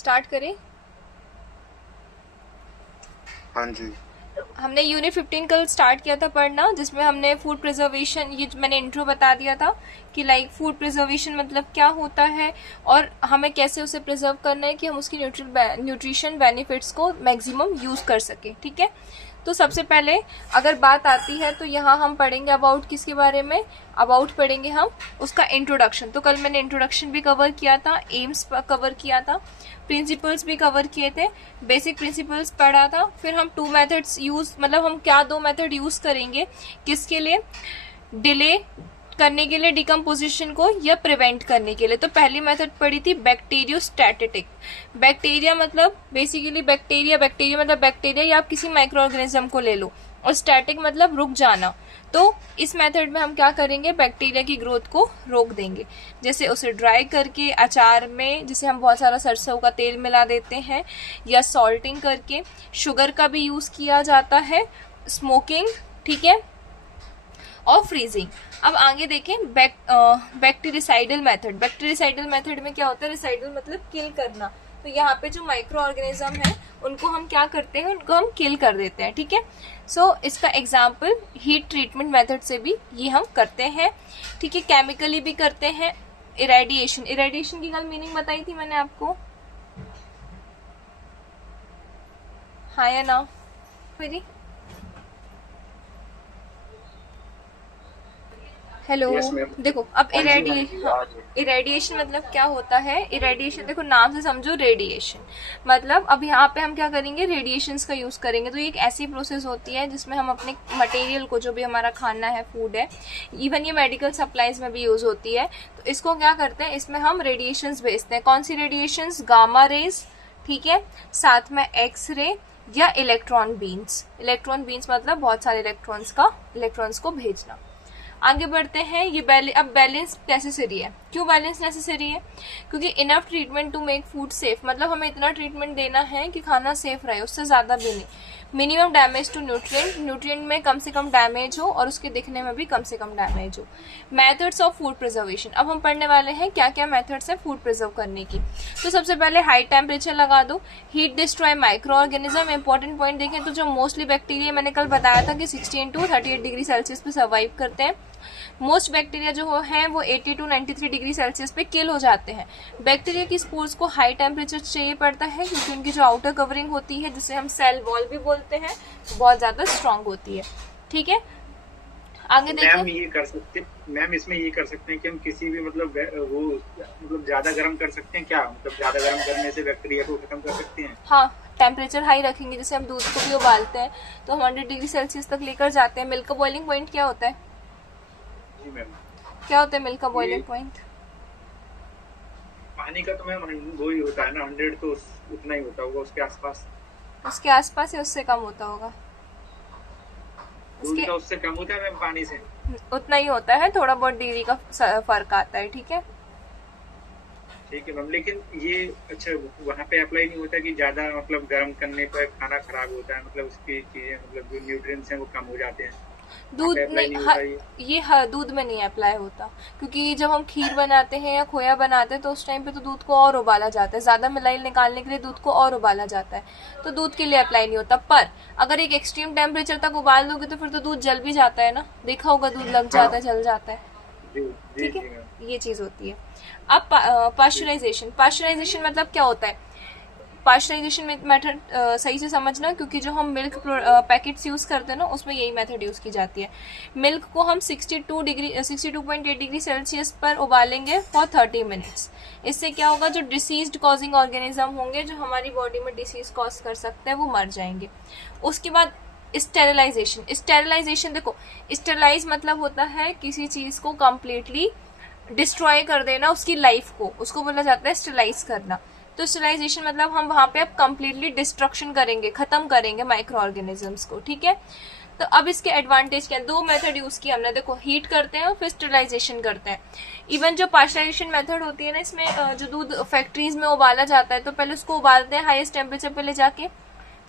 Start करें। हाँ जी। हमने यूनिट 15 कल स्टार्ट किया था पढ़ना, जिसमें हमने फूड प्रिजर्वेशन, ये मैंने इंट्रो बता दिया था कि लाइक फूड प्रिजर्वेशन मतलब क्या होता है और हमें कैसे उसे प्रिजर्व करना है कि हम उसकी न्यूट्रिशन बेनिफिट्स को मैक्सिमम यूज कर सके। ठीक है, तो सबसे पहले अगर बात आती है तो यहाँ हम पढ़ेंगे अबाउट किसके बारे में, अबाउट पढ़ेंगे हम उसका इंट्रोडक्शन। तो कल मैंने इंट्रोडक्शन भी कवर किया था, एम्स कवर किया था, प्रिंसिपल्स भी कवर किए थे, बेसिक प्रिंसिपल्स पढ़ा था। फिर हम 2 मेथड्स यूज, मतलब हम क्या 2 मेथड यूज करेंगे किसके लिए, डिले करने के लिए डिकम्पोजिशन को या प्रिवेंट करने के लिए। तो पहली मेथड पढ़ी थी बैक्टीरियोस्टैटिक। बैक्टीरिया मतलब बेसिकली बैक्टीरिया मतलब बैक्टीरिया या आप किसी माइक्रो ऑर्गेनिज्म को ले लो, और स्टैटिक मतलब रुक जाना। तो इस मेथड में हम क्या करेंगे, बैक्टीरिया की ग्रोथ को रोक देंगे, जैसे उसे ड्राई करके अचार में, जिसे हम बहुत सारा सरसों का तेल मिला देते हैं, या सॉल्टिंग करके, शुगर का भी यूज किया जाता है, स्मोकिंग, ठीक है, और फ्रीजिंग। अब आगे देखें बैक्टीरिसाइडल मेथड। बैक्टीरिसाइडल मेथड में क्या होता है, रिसाइडल मतलब किल करना। तो यहाँ पे जो माइक्रो ऑर्गेनिज्म है उनको हम क्या करते हैं, उनको हम किल कर देते हैं। ठीक है, सो इसका एग्जाम्पल हीट ट्रीटमेंट मेथड से भी ये हम करते हैं। ठीक है, केमिकली भी करते हैं। इरेडिएशन, इरेडिएशन की कल मीनिंग बताई थी मैंने आपको, हाँ या ना मेरी? Hello, yes ma'am. देखो अब हाँ जी मैम। इरेडिएशन मतलब क्या होता है। इरेडिएशन देखो नाम से समझो, रेडिएशन मतलब अब यहाँ पे हम क्या करेंगे, रेडिएशंस का यूज करेंगे। तो ये एक ऐसी प्रोसेस होती है जिसमें हम अपने मटेरियल को, जो भी हमारा खाना है, फूड है, इवन ये मेडिकल सप्लाईज में भी यूज होती है। तो इसको क्या करते हैं, इसमें हम रेडिएशंस भेजते हैं। कौन सी रेडिएशंस, गामा रेज, ठीक है, साथ में एक्स रे या इलेक्ट्रॉन बीन्स। इलेक्ट्रॉन बीन्स मतलब बहुत सारे इलेक्ट्रॉन्स को भेजना। आगे बढ़ते हैं, ये अब बैलेंस नेसेसरी है। क्यों बैलेंस नेसेसरी है, क्योंकि enough treatment to make food safe, मतलब हमें इतना ट्रीटमेंट देना है कि खाना सेफ रहे, उससे ज्यादा भी नहीं। Minimum damage to nutrient, nutrient में कम से कम डैमेज हो और उसके दिखने में भी कम से कम डैमेज हो। मेथड्स ऑफ फूड प्रिजर्वेशन, अब हम पढ़ने वाले हैं क्या क्या मेथड्स है फूड प्रिजर्व करने की। तो सबसे पहले हाई टेम्परेचर लगा दो, heat destroy micro organism. Important point देखें तो जो मोस्टली बैक्टीरिया, मैंने कल बताया था कि 16 to 38 डिग्री सेल्सियस पे सर्वाइव करते हैं। मोस्ट बैक्टीरिया जो हैं वो 80 to 93 डिग्री सेल्सियस पे किल हो जाते हैं। बैक्टीरिया की स्पोर्स को हाई टेम्परेचर चाहिए पड़ता है, क्योंकि उनकी जो आउटर कवरिंग होती है, जिसे हम सेल वॉल भी बोलते हैं, बहुत ज्यादा स्ट्रांग होती है। ठीक है, आगे मैम देखें। ये कर सकते, मैम इसमें ये कर सकते हैं कि हम किसी भी मतलब वो मतलब ज्यादा गर्म कर सकते हैं क्या, मतलब ज्यादा गर्म करने से बैक्टीरिया को खत्म कर सकते हैं? हाँ, टेम्परेचर हाई रखेंगे, जैसे हम दूध को भी उबालते हैं तो हम 100 डिग्री सेल्सियस तक लेकर जाते हैं। मिल्क का बॉइलिंग पॉइंट क्या होता है, जी मैम। क्या होता है मिल्क का ये बॉइलिंग पॉइंट? पानी का तो मैम वो ही होता है ना, 100 तो उतना ही होता होगा, उसके आसपास। उसके आसपास या उससे कम होता होगा? दूध उसके का उससे कम होता है मैम पानी से। उतना ही होता है, थोड़ा बहुत डिग्री का फर्क आता है। ठीक है, ठीक है मैम, लेकिन ये अच्छा वहाँ पे अप्लाई नहीं होता कि ज्यादा मतलब गर्म करने पर खाना खराब होता है, मतलब उसकी चीजें मतलब जो न्यूट्रिएंट्स हैं वो कम हो जाते हैं, वहाँ दूध पे अप्लाई नहीं, नहीं होता ये? ये दूध में नहीं अप्लाई होता, क्योंकि जब हम खीर बनाते हैं या खोया बनाते हैं तो उस टाइम पे तो दूध को और उबाला जाता है, ज्यादा मलाई निकालने के लिए दूध को और उबाला जाता है, तो दूध के लिए अप्लाई नहीं होता। पर अगर एक एक्सट्रीम टेम्परेचर तक उबाल दोगे तो फिर तो दूध जल भी जाता है ना, देखा होगा, दूध लग जाता है, जल जाता है। जी जी ठीक है, जी मैम। ये चीज होती है। अब पाश्चराइजेशन, पाश्चराइजेशन मतलब क्या होता है, पाश्चराइजेशन मेथड सही से समझना, क्योंकि जो हम मिल्क पैकेट्स यूज करते हैं ना, उसमें यही मेथड यूज की जाती है। मिल्क को हम 62.8 डिग्री सेल्सियस पर उबालेंगे फॉर 30 मिनट्स। इससे क्या होगा, जो डिसीज्ड कॉजिंग ऑर्गेनिज्म होंगे, जो हमारी बॉडी में डिसीज कॉज कर सकते हैं, वो मर जाएंगे। उसके बाद स्टेरिलाइजेशन। स्टेरिलाइजेशन देखो, स्टेरिलाइज मतलब होता है किसी चीज को कंप्लीटली डिस्ट्रॉय कर देना, उसकी लाइफ को, उसको बोला जाता है स्टेरिलाइज करना। तो स्टेरिलाइजेशन मतलब हम वहां पे अब कंप्लीटली डिस्ट्रक्शन करेंगे, खत्म करेंगे माइक्रो ऑर्गेनिजम्स को। ठीक है, तो अब इसके एडवांटेज क्या है, 2 मेथड यूज किया हमने, देखो हीट करते हैं और फिर स्टेरिलाइजेशन करते हैं। इवन जो पाश्चराइजेशन मेथड होती है ना, इसमें जो दूध फैक्ट्रीज में उबाला जाता है, तो पहले उसको उबालते हैं हाईएस्ट टेम्परेचर पे ले जाके,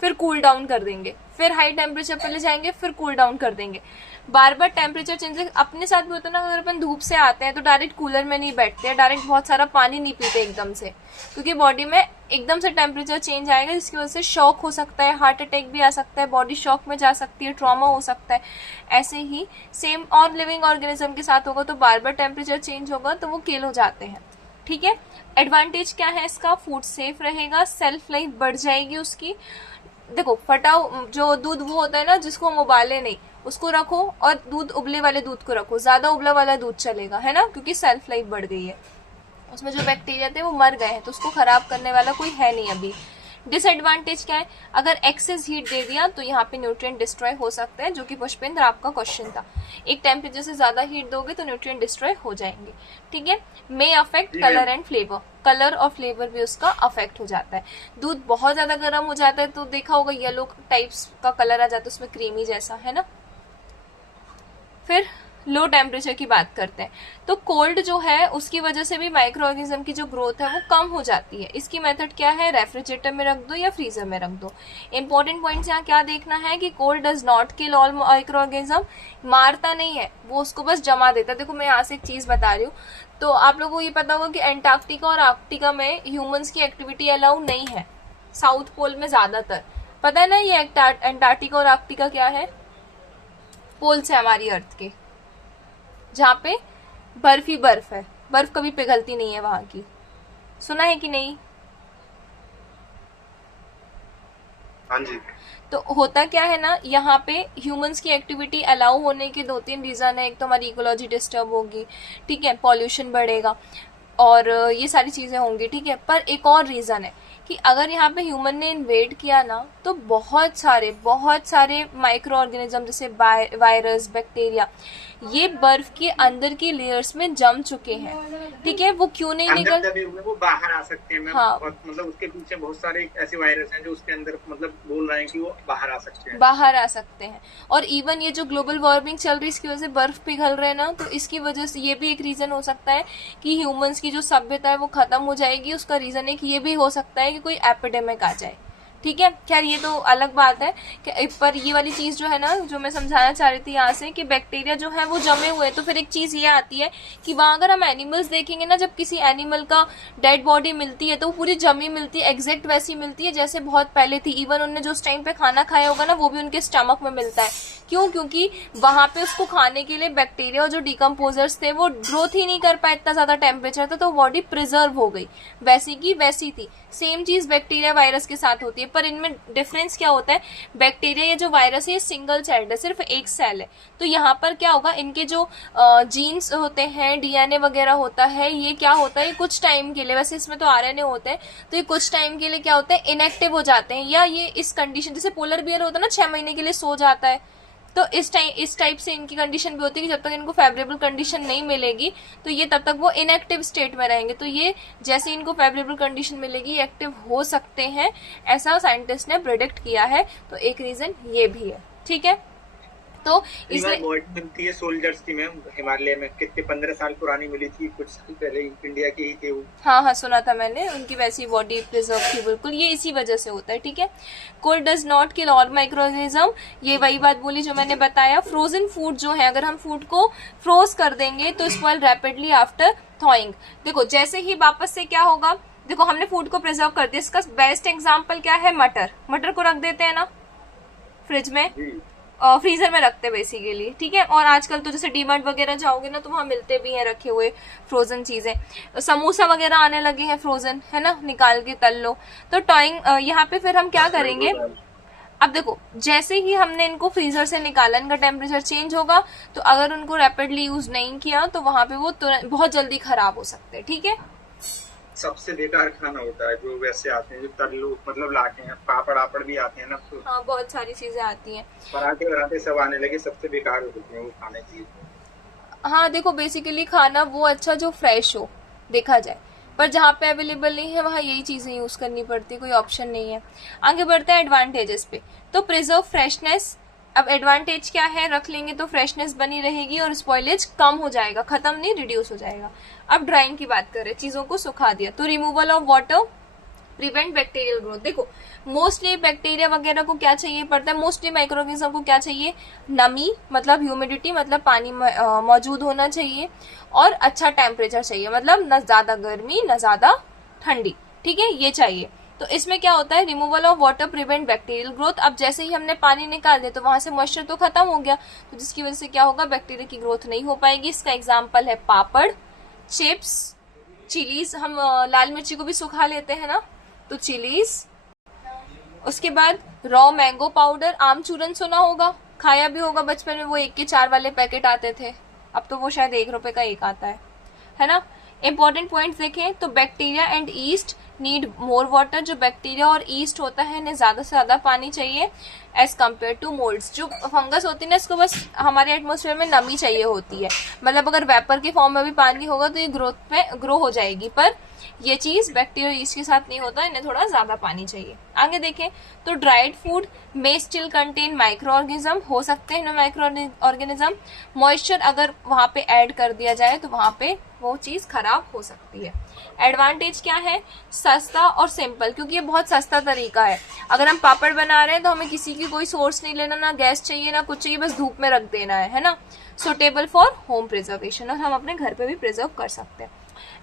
फिर कूल डाउन कर देंगे, फिर हाई टेम्परेचर पे ले जाएंगे, फिर कूल डाउन कर देंगे। बार बार टेम्परेचर चेंज अपने साथ भी होता है ना, अगर अपन धूप से आते हैं तो डायरेक्ट कूलर में नहीं बैठते हैं, डायरेक्ट बहुत सारा पानी नहीं पीते एकदम से, क्योंकि बॉडी में एकदम से टेम्परेचर चेंज आएगा, जिसकी वजह से शॉक हो सकता है, हार्ट अटैक भी आ सकता है, बॉडी शॉक में जा सकती है, ट्रॉमा हो सकता है। ऐसे ही सेम और लिविंग ऑर्गेनिज्म के साथ होगा, तो बार बार टेम्परेचर चेंज होगा तो वो किल हो जाते हैं। ठीक है, एडवांटेज क्या है इसका, फूड सेफ रहेगा, सेल्फ लाइफ बढ़ जाएगी उसकी। देखो फटा जो दूध वो होता है ना जिसको हम उबाले नहीं, उसको रखो, और दूध उबले वाले दूध को रखो, ज्यादा उबला वाला दूध चलेगा, है ना, क्योंकि सेल्फ लाइफ बढ़ गई है, उसमें जो बैक्टीरिया थे वो मर गए हैं, तो उसको खराब करने वाला कोई है नहीं अभी। डिसएडवांटेज क्या है, अगर एक्सेस हीट दे दिया तो यहाँ पे न्यूट्रिएंट डिस्ट्रॉय हो सकते हैं, जो कि पुष्पेंद्र आपका क्वेश्चन था। एक टेम्परेचर से ज्यादा हीट दोगे तो न्यूट्रिएंट डिस्ट्रॉय हो जाएंगे। ठीक है, may affect colour and flavour, colour और फ्लेवर भी उसका अफेक्ट हो जाता है। दूध बहुत ज्यादा गर्म हो जाता है तो देखा होगा येलो टाइप्स का कलर आ जाता है उसमें, क्रीमी जैसा, है ना। फिर लो टेम्परेचर की बात करते हैं, तो कोल्ड जो है उसकी वजह से भी माइक्रो ऑर्गेनिज्म की जो ग्रोथ है वो कम हो जाती है। इसकी मेथड क्या है, रेफ्रिजरेटर में रख दो या फ्रीजर में रख दो। इंपॉर्टेंट पॉइंट्स यहाँ क्या देखना है कि cold does not kill all micro organism, मारता नहीं है वो, उसको बस जमा देता है। देखो मैं यहाँ से एक चीज बता रही हूँ, तो आप लोगों को ये पता होगा कि एंटार्क्टिका और आर्कटिका में ह्यूमंस की एक्टिविटी अलाउ नहीं है, साउथ पोल में ज्यादातर। पता है ना ये एंटार्क्टिका और आर्कटिका क्या है, पोल्स है हमारी अर्थ के, जहाँ पे बर्फ ही बर्फ है, बर्फ कभी पिघलती नहीं है वहां की। सुना है कि नहीं? हाँ जी। तो होता क्या है ना, यहाँ पे ह्यूमंस की एक्टिविटी अलाउ होने के 2-3 रीजन है। एक तो हमारी इकोलॉजी डिस्टर्ब होगी, ठीक है, पॉल्यूशन बढ़ेगा और ये सारी चीजें होंगी, ठीक है। पर एक और रीजन है कि अगर यहाँ पे ह्यूमन ने इन्वेड किया ना, तो बहुत सारे माइक्रो ऑर्गेनिज्म जैसे वायरस, बैक्टीरिया, ये बर्फ के अंदर की लेयर्स में जम चुके हैं, ठीक है। वो क्यों नहीं निकल, वो बाहर आ सकते हैं। हाँ, मतलब उसके पीछे बहुत सारे ऐसे वायरस हैं जो उसके अंदर मतलब बोल रहे हैं कि वो बाहर आ सकते हैं, बाहर आ सकते हैं। और इवन ये जो ग्लोबल वार्मिंग चल रही है इसकी वजह से बर्फ पिघल रहे हैं ना, तो इसकी वजह से ये भी एक रीजन हो सकता है कि ह्यूमंस की जो सभ्यता है वो खत्म हो जाएगी। उसका रीजन एक ये भी हो सकता है कि कोई एपिडेमिक आ जाए, ठीक है। खैर ये तो अलग बात है कि, पर ये वाली चीज जो है ना, जो मैं समझाना चाह रही थी यहाँ से, कि बैक्टीरिया जो है वो जमे हुए हैं। तो फिर एक चीज ये आती है कि वहां अगर हम एनिमल्स देखेंगे ना, जब किसी एनिमल का डेड बॉडी मिलती है तो वो पूरी जमी मिलती है, एग्जैक्ट वैसी मिलती है जैसे बहुत पहले थी। इवन उन्होंने जो उस टाइम पे खाना खाया होगा ना, वो भी उनके स्टमक में मिलता है। क्यों? क्योंकि वहां पे उसको खाने के लिए बैक्टीरिया और जो डिकम्पोजर्स थे वो ग्रोथ ही नहीं कर पाए, इतना ज्यादा टेम्परेचर था, तो बॉडी प्रिजर्व हो गई, वैसी की वैसी थी। सेम चीज बैक्टीरिया वायरस के साथ होती है, पर इनमें डिफरेंस क्या होता है, बैक्टीरिया या जो वायरस है ये सिंगल सेल्ड है, सिर्फ एक सेल है। तो यहाँ पर क्या होगा, इनके जो जीन्स होते हैं, डीएनए वगैरह होता है, ये क्या होता है कुछ टाइम के लिए, वैसे इसमें तो आरएनए होते हैं, तो ये कुछ टाइम के लिए क्या होता है, इनएक्टिव हो जाते हैं। या ये इस कंडीशन, जैसे पोलर बियर होता है ना 6 महीने के लिए सो जाता है, तो इस टाइप से इनकी कंडीशन भी होती है कि जब तक इनको फेवरेबल कंडीशन नहीं मिलेगी तो ये तब तक वो इनएक्टिव स्टेट में रहेंगे। तो ये जैसे इनको फेवरेबल कंडीशन मिलेगी एक्टिव हो सकते हैं, ऐसा साइंटिस्ट ने प्रेडिक्ट किया है। तो एक रीजन ये भी है, ठीक है। तो इसलिए बनती है सोल्जर्स की मैम, हिमालय में कितने 15 साल पुरानी मिली थी, कुछ साल पहले इंडिया की ही थे वो। हाँ, सुना था मैंने, उनकी वैसी बॉडी प्रिजर्व थी बिल्कुल। ये इसी वजह से होता है, ठीक है। Cold does not kill all microorganism, ये वही बात बोली जो मैंने बताया। फ्रोजन फूड जो है, अगर हम फूड को फ्रोज कर देंगे तो स्पॉइल रैपिडली आफ्टर थॉइंग। देखो जैसे ही वापस से क्या होगा, देखो हमने फूड को प्रिजर्व कर दिया, इसका बेस्ट एग्जाम्पल क्या है, मटर को रख देते हैं ना फ्रिज में, फ्रीजर में रखते हैं बेसिकली, ठीक है। और आजकल तो जैसे डीमार्ट वगैरह जाओगे ना तो वहां मिलते भी हैं रखे हुए फ्रोजन चीजें, समोसा वगैरह आने लगे हैं फ्रोजन, है ना, निकाल के तल लो। तो टॉइंग यहाँ पे फिर हम क्या करेंगे, अब देखो जैसे ही हमने इनको फ्रीजर से निकाला, इनका टेम्परेचर चेंज होगा, तो अगर उनको रैपिडली यूज नहीं किया तो वहां पे वो बहुत जल्दी खराब हो सकते हैं, ठीक है। सबसे बेकार खाना होता है जो वैसे आते हैं, जो तल्लू मतलब लाते हैं, पापड़ भी आते हैं ना, तो हाँ बहुत सारी चीजें आती हैं, पराठे सब आने लगे, सबसे बेकार होते हैं वो खाने की। हाँ देखो बेसिकली खाना वो अच्छा जो फ्रेश हो देखा जाए, पर जहाँ पे अवेलेबल नहीं है वहाँ यही चीजें यूज करनी पड़ती है, कोई ऑप्शन नहीं है। आगे बढ़ते हैं एडवांटेजेस पे। तो प्रिजर्व फ्रेशनेस, अब एडवांटेज क्या है, रख लेंगे तो फ्रेशनेस बनी रहेगी और स्पॉइलेज कम हो जाएगा, खत्म नहीं, रिड्यूस हो जाएगा। अब ड्राइंग की बात करें, चीजों को सुखा दिया तो removal of water, prevent bacterial growth. देखो मोस्टली बैक्टीरिया वगैरह को क्या चाहिए पड़ता है, मोस्टली माइक्रो ऑर्गेनिज्म को क्या चाहिए, नमी मतलब ह्यूमिडिटी मतलब पानी मौजूद होना चाहिए, और अच्छा टेम्परेचर चाहिए, मतलब न ज्यादा गर्मी न ज्यादा ठंडी, ठीक है, ये चाहिए। तो इसमें क्या होता है, removal of water prevent bacterial growth. अब जैसे ही हमने पानी निकाल दिया तो वहां से मॉइस्चर तो खत्म हो गया, तो जिसकी वजह से क्या होगा, बैक्टीरिया की ग्रोथ नहीं हो पाएगी। इसका एग्जाम्पल है पापड़, चिप्स, चिलीज, हम लाल मिर्ची को भी सुखा लेते हैं ना, तो चिलीज। उसके बाद रॉ मैंगो पाउडर, आमचूरन सुना होगा, खाया भी होगा बचपन में, वो 1 के 4 वाले पैकेट आते थे, अब तो वो शायद 1 रुपए का 1 आता है ना। इंपॉर्टेंट पॉइंट्स देखें तो bacteria and east need more water, जो बैक्टीरिया और ईस्ट होता है इन्हें ज्यादा से ज्यादा पानी चाहिए एज कम्पेयर टू मोल्ड्स। जो फंगस होती है ना, इसको बस हमारे एटमोस्फेयर में नमी चाहिए होती है, मतलब अगर वेपर के फॉर्म में भी पानी होगा तो ये ग्रोथ में ग्रो हो जाएगी, पर ये चीज बैक्टीरिया ईस्ट के साथ नहीं होता, इन्हें थोड़ा ज्यादा पानी चाहिए। आगे देखें तो ड्राइड फूड मे स्टिल कंटेन माइक्रो ऑर्गेनिज्म, हो सकते हैं ना माइक्रो ऑर्गेनिज्म, मॉइस्चर अगर वहां पे ऐड कर दिया जाए तो वहां पे वो चीज खराब हो सकती है। एडवांटेज क्या है, सस्ता और सिंपल, क्योंकि ये बहुत सस्ता तरीका है। अगर हम पापड़ बना रहे हैं तो हमें किसी की कोई सोर्स नहीं लेना, ना गैस चाहिए ना कुछ चाहिए, बस धूप में रख देना है ना। सुटेबल फॉर होम प्रिजर्वेशन, और हम अपने घर पे भी प्रिजर्व कर सकते हैं।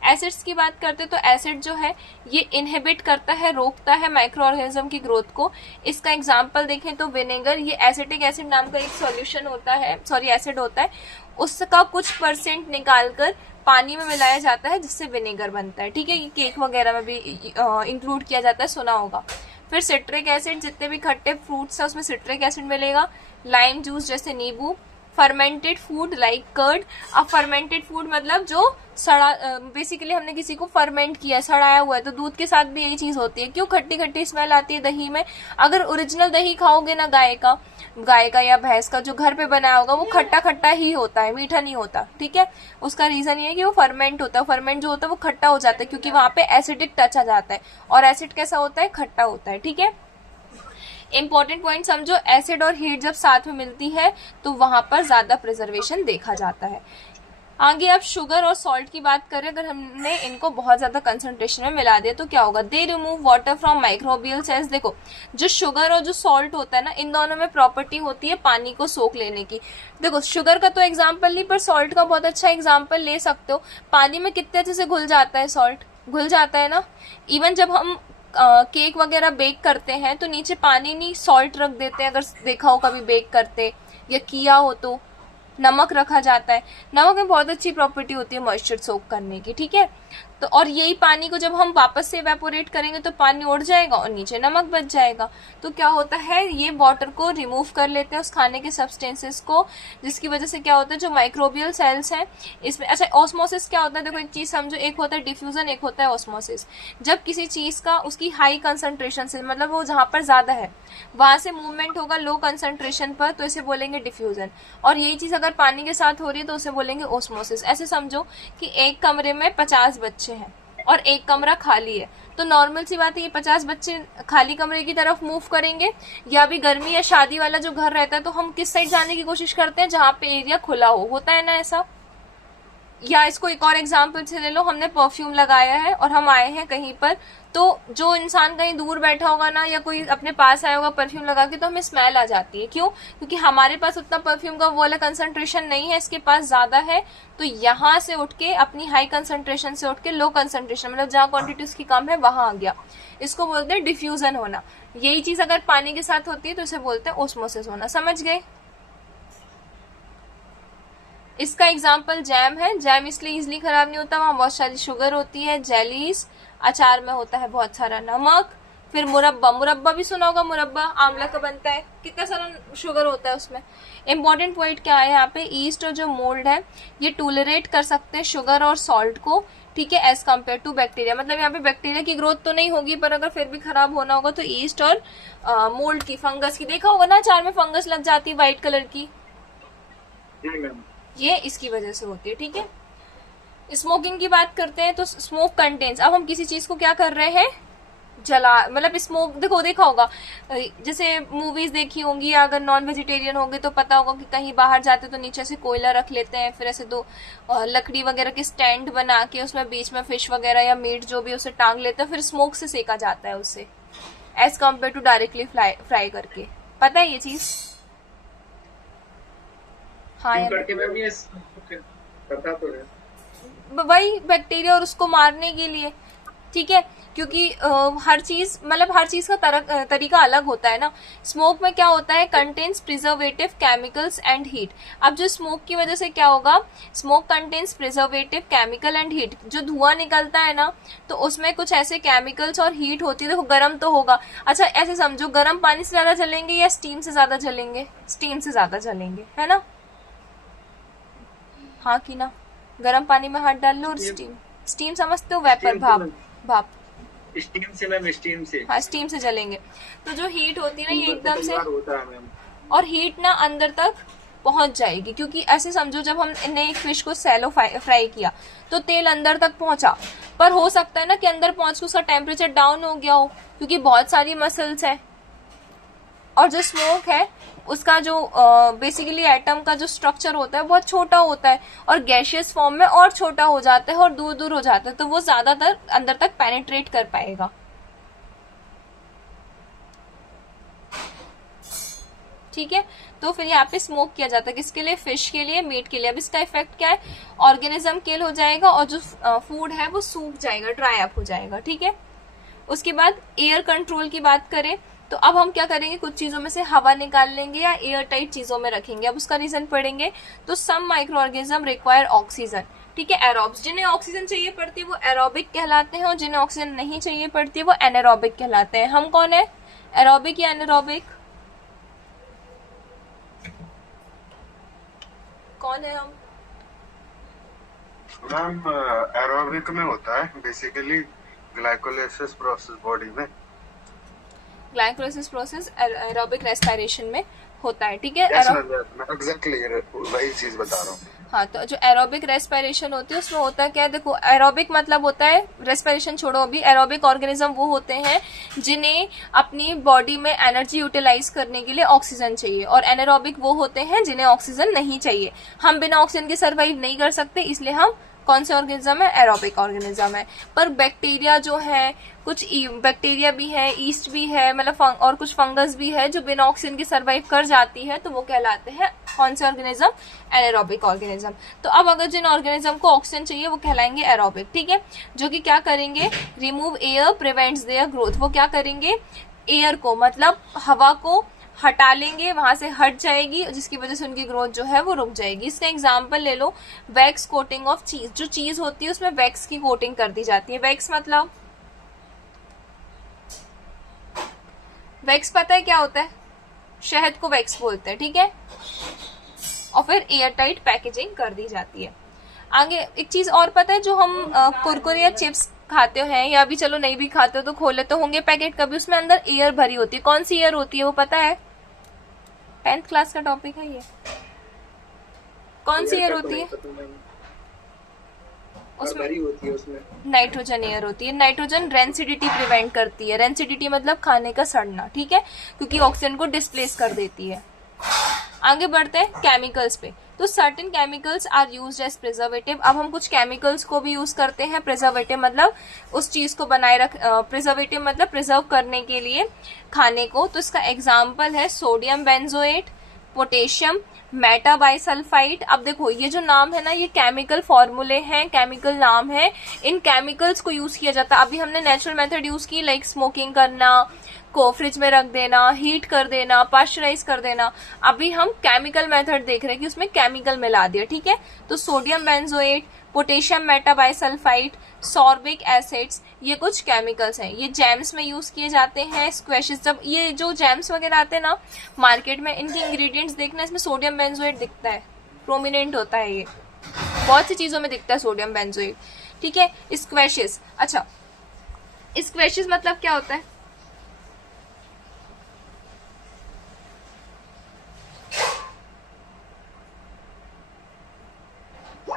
एसिड्स की बात करते हैं तो एसिड जो है ये इनहिबिट करता है, रोकता है माइक्रो ऑर्गेनिज्म की ग्रोथ को। इसका एग्जांपल देखें तो विनेगर, ये एसिटिक एसिड नाम का एक सॉल्यूशन होता है, सॉरी एसिड होता है, उसका कुछ % निकालकर पानी में मिलाया जाता है जिससे विनेगर बनता है, ठीक है। ये केक वगैरह में भी इंक्लूड किया जाता है, सुना होगा। फिर सिट्रिक एसिड, जितने भी खट्टे फ्रूट्स है उसमें सिट्रिक एसिड मिलेगा। लाइम जूस जैसे नींबू। फर्मेंटेड फूड लाइक कर्ड, अब फर्मेंटेड फूड मतलब जो सड़ा, बेसिकली हमने किसी को फर्मेंट किया, सड़ाया हुआ है, तो दूध के साथ भी यही चीज होती है। क्यों खट्टी खट्टी स्मेल आती है दही में, अगर ओरिजिनल दही खाओगे ना गाय का या भैंस का जो घर पे बनाया होगा, वो खट्टा खट्टा ही होता है, मीठा नहीं होता, ठीक है। उसका रीजन ये है कि वो फर्मेंट होता है, फर्मेंट जो होता है वो खट्टा हो जाता है, क्योंकि वहां पे एसिडिक टच आ जाता है, और एसिड कैसा होता है, खट्टा होता है, ठीक है। इंपॉर्टेंट पॉइंट समझो, एसिड और हीट जब साथ में मिलती है तो वहां पर ज्यादा प्रिजर्वेशन देखा जाता है। आगे अब शुगर और सॉल्ट की बात करें, अगर हमने इनको बहुत ज्यादा कंसंट्रेशन में मिला दिया तो क्या होगा, they remove water from microbial cells. देखो जो शुगर और जो सॉल्ट होता है ना, इन दोनों में प्रॉपर्टी होती है पानी को सोख लेने की। देखो शुगर का तो एग्जाम्पल नहीं, पर सॉल्ट का बहुत अच्छा एग्जाम्पल ले सकते हो। पानी में कितने अच्छे से घुल जाता है सॉल्ट, घुल जाता है ना। इवन जब हम केक वगैरह बेक करते हैं तो नीचे पानी नहीं सॉल्ट रख देते हैं, अगर देखा हो कभी बेक करते या किया हो तो नमक रखा जाता है। नमक में बहुत अच्छी प्रॉपर्टी होती है मॉइस्चर सोक करने की, ठीक है। तो और यही पानी को जब हम वापस से इवेपोरेट करेंगे तो पानी उड़ जाएगा और नीचे नमक बच जाएगा। तो क्या होता है, ये वाटर को रिमूव कर लेते हैं उस खाने के सब्सटेंसेस को, जिसकी वजह से क्या होता है, जो माइक्रोबियल सेल्स हैं इसमें। अच्छा ऑस्मोसिस क्या होता है, देखो एक चीज समझो, एक होता है डिफ्यूजन, एक होता है ऑस्मोसिस। जब किसी चीज का उसकी हाई कंसंट्रेशन से, मतलब वो जहां पर ज्यादा है वहां से मूवमेंट होगा लो कंसंट्रेशन पर, तो इसे बोलेंगे डिफ्यूजन। और यही चीज अगर पानी के साथ हो रही है तो उसे बोलेंगे ऑस्मोसिस। ऐसे समझो कि एक कमरे में 50 बच्चे हैं और एक कमरा खाली है, तो नॉर्मल सी बात है ये 50 बच्चे खाली कमरे की तरफ मूव करेंगे, या भी गर्मी या शादी वाला जो घर रहता है तो हम किस साइड जाने की कोशिश करते हैं, जहां पे एरिया खुला हो, होता है ना ऐसा। या इसको एक और एग्जांपल से ले लो, हमने परफ्यूम लगाया है और हम आए हैं कहीं पर, तो जो इंसान कहीं दूर बैठा होगा ना, या कोई अपने पास आया होगा परफ्यूम लगा के, तो हमें स्मेल आ जाती है। क्यों, क्योंकि हमारे पास उतना परफ्यूम का वो वाला कंसंट्रेशन नहीं है, इसके पास ज्यादा है। तो यहाँ से उठ के अपनी हाई कंसंट्रेशन से उठ के लो कंसंट्रेशन, मतलब जहाँ क्वांटिटी उसकी कम है वहां आ गया, इसको बोलते हैं डिफ्यूजन होना। यही चीज अगर पानी के साथ होती है तो इसे बोलते हैं ओस्मोसिस होना। समझ गए। इसका एग्जाम्पल जैम है, जैम इसलिए इजिली खराब नहीं होता, वहां बहुत सारी शुगर होती है। जेलीज, अचार में होता है बहुत सारा नमक। फिर मुरब्बा, मुरब्बा भी सुना होगा, मुरब्बा आंवला का बनता है, कितना सारा शुगर होता है उसमें। इंपॉर्टेंट पॉइंट क्या है यहाँ पे, ईस्ट और जो मोल्ड है ये टोलरेट कर सकते हैं शुगर और सॉल्ट को, ठीक है, एज कम्पेयर टू बैक्टीरिया। मतलब यहाँ पे बैक्टीरिया की ग्रोथ तो नहीं होगी, पर अगर फिर भी खराब होना होगा तो ईस्ट और मोल्ड की, फंगस की, देखा होगा ना अचार में फंगस लग जाती है व्हाइट कलर की, ये इसकी वजह से होती है, ठीक है। स्मोकिंग की बात करते हैं तो स्मोक कंटेन्स, अब हम किसी चीज को क्या कर रहे हैं, जला मतलब स्मोक, देखो देखा होगा जैसे मूवीज देखी होंगी, या अगर नॉन वेजिटेरियन होंगे तो पता होगा कि कहीं बाहर जाते तो नीचे से कोयला रख लेते हैं, फिर ऐसे दो लकड़ी वगैरह के स्टैंड बना के उसमें बीच में फिश वगैरह या मीट जो भी उसे टांग लेते हैं, फिर स्मोक से सेका जाता है उसे, as compare to directly fry करके। पता है ये चीज? हाँ क्यों या करके नहीं? मैम ये पता तो है। वही बैक्टीरिया और उसको मारने के लिए, ठीक है, क्योंकि हर चीज मतलब हर चीज का तरीका अलग होता है ना। स्मोक में क्या होता है, contains preservative chemicals and heat. अब जो स्मोक की वजह से क्या होगा, smoke contains preservative chemical and heat, जो धुआं निकलता है ना तो उसमें कुछ ऐसे केमिकल्स और हीट होती है। देखो गर्म तो होगा, अच्छा ऐसे समझो, गर्म पानी से ज्यादा जलेंगे या स्टीम से ज्यादा जलेंगे? स्टीम से ज्यादा जलेंगे, है ना? हाँ कि ना? गर्म पानी में हाथ डाल लो और स्टीम स्टीम, स्टीम समझते हो, वेपर, स्टीम से भाप, मैम, भाप। स्टीम से मैम, स्टीम से हाँ स्टीम से जलेंगे तो जो हीट होती है ना ये ऊपर से एकदम से, तैयार होता है मैम। और हीट ना अंदर तक पहुंच जाएगी, क्योंकि ऐसे समझो जब हमने एक फिश को सैलो फ्राई किया तो तेल अंदर तक पहुंचा, पर हो सकता है ना कि अंदर पहुंच के उसका टेम्परेचर डाउन हो गया हो, क्योंकि बहुत सारी मसल्स है। और जो स्मोक है उसका जो बेसिकली एटम का जो स्ट्रक्चर होता है बहुत छोटा होता है, और गैशियस फॉर्म में और छोटा हो जाता है और दूर दूर हो जाता है, तो वो ज्यादातर अंदर तक पेनिट्रेट कर पाएगा। ठीक है, तो फिर यहाँ पे स्मोक किया जाता है किसके लिए, फिश के लिए, मीट के लिए। अब इसका इफेक्ट क्या है, ऑर्गेनिज्म किल हो जाएगा और जो फूड है वो सूख जाएगा, ड्राई अप हो जाएगा। ठीक है, उसके बाद एयर कंट्रोल की बात करें तो अब हम क्या करेंगे, कुछ चीजों में से हवा निकाल लेंगे या एयर टाइट चीजों में रखेंगे। अब उसका रीजन पढ़ेंगे। तो some microorganism require oxygen, ठीक है, एरोब्स, जिन्हें ऑक्सीजन चाहिए पड़ती है वो एरोबिक कहलाते हैं, और जिन्हें ऑक्सीजन नहीं चाहिए पड़ती है वो एनारोबिक कहलाते हैं। हम कौन है, एरोबिक या एनारोबिक? कौन है हम? मैम एरोबिक में होता है बेसिकली ग्लाइकोलाइसिस प्रोसेस बॉडी में। ग्लाइकोलाइसिस प्रोसेस एरोबिक रेस्पिरेशन में होता है। ठीक है, यस मैम, एग्जैक्टली वही चीज बता रहा हूँ। हाँ, तो जो एरोबिक रेस्पिरेशन होती है उसमें होता है क्या, देखो एरोबिक मतलब होता है, रेस्पिरेशन छोड़ो अभी, एरोबिक ऑर्गेनिज्म वो होते हैं जिन्हें अपनी बॉडी में एनर्जी यूटिलाइज करने के लिए ऑक्सीजन चाहिए, और एनारोबिक वो होते हैं जिन्हें ऑक्सीजन नहीं चाहिए। हम बिना ऑक्सीजन के सर्वाइव नहीं कर सकते, इसलिए हम कौन से ऑर्गेनिज्म है, एरोबिक ऑर्गेनिज्म है। पर बैक्टीरिया जो है, कुछ बैक्टीरिया भी है, ईस्ट भी है, मतलब और कुछ फंगस भी है जो बिना ऑक्सीजन के सर्वाइव कर जाती है, तो वो कहलाते हैं कौन से ऑर्गेनिज्म, एनारोबिक ऑर्गेनिज्म। तो अब अगर जिन ऑर्गेनिज्म को ऑक्सीजन चाहिए वो कहलाएंगे एरोबिक। ठीक है, जो कि क्या करेंगे, remove air prevents their growth. वो क्या करेंगे, एयर को मतलब हवा को हटा लेंगे, वहां से हट जाएगी, जिसकी वजह से उनकी ग्रोथ जो है वो रुक जाएगी। इसका एग्जांपल ले लो, वैक्स कोटिंग ऑफ चीज। जो चीज होती है उसमें वैक्स की कोटिंग कर दी जाती है। वैक्स मतलब, वैक्स पता है क्या होता है, शहद को वैक्स बोलते हैं। ठीक है, और फिर एयर टाइट पैकेजिंग कर दी जाती है। आगे एक चीज और पता है, जो हम कुरकुरे या चिप्स खाते हैं, या अभी चलो नहीं भी खाते हो तो खोले तो होंगे पैकेट कभी, उसमें अंदर एयर भरी होती है। कौन सी एयर होती है वो पता है? 10th क्लास का टॉपिक है ये। कौन सी एयर होती है उसमें? भरी होती है उसमें, नाइट्रोजन एयर होती है। नाइट्रोजन रेंसिडिटी प्रिवेंट करती है। रेंसिडिटी मतलब खाने का सड़ना, ठीक है, क्योंकि ऑक्सीजन को डिस्प्लेस कर देती है। आगे बढ़ते हैं केमिकल्स पे। तो certain chemicals are used as preservative. अब हम कुछ केमिकल्स को भी यूज करते हैं प्रिजर्वेटिव, मतलब उस चीज को बनाए प्रिजर्वेटिव मतलब प्रिजर्व करने के लिए खाने को। तो इसका एग्जाम्पल है सोडियम बेंजोएट, पोटेशियम मेटाबाइसल्फाइड। अब देखो ये जो नाम है ना, ये केमिकल फॉर्मूले हैं, केमिकल नाम है। इन केमिकल्स को यूज किया जाता है। अभी हमने नेचुरल मेथड यूज की, लाइक स्मोकिंग करना, को फ्रिज में रख देना, हीट कर देना, पास्चराइज कर देना। अभी हम केमिकल मेथड देख रहे हैं कि उसमें केमिकल मिला दिया। ठीक है, तो sodium benzoate, potassium metabisulphite, sorbic acids, ये कुछ केमिकल्स हैं। ये जैम्स में यूज किए जाते हैं, स्क्वैशेस। जब ये जो जैम्स वगैरह आते हैं ना मार्केट में, इनके इंग्रेडिएंट्स देखना, इसमें सोडियम बेंजोएट दिखता है, प्रोमिनेंट होता है ये, बहुत सी चीजों में दिखता है सोडियम बेंजोएट। ठीक है, स्क्वैशेस। अच्छा, स्क्वैशेस मतलब क्या होता है?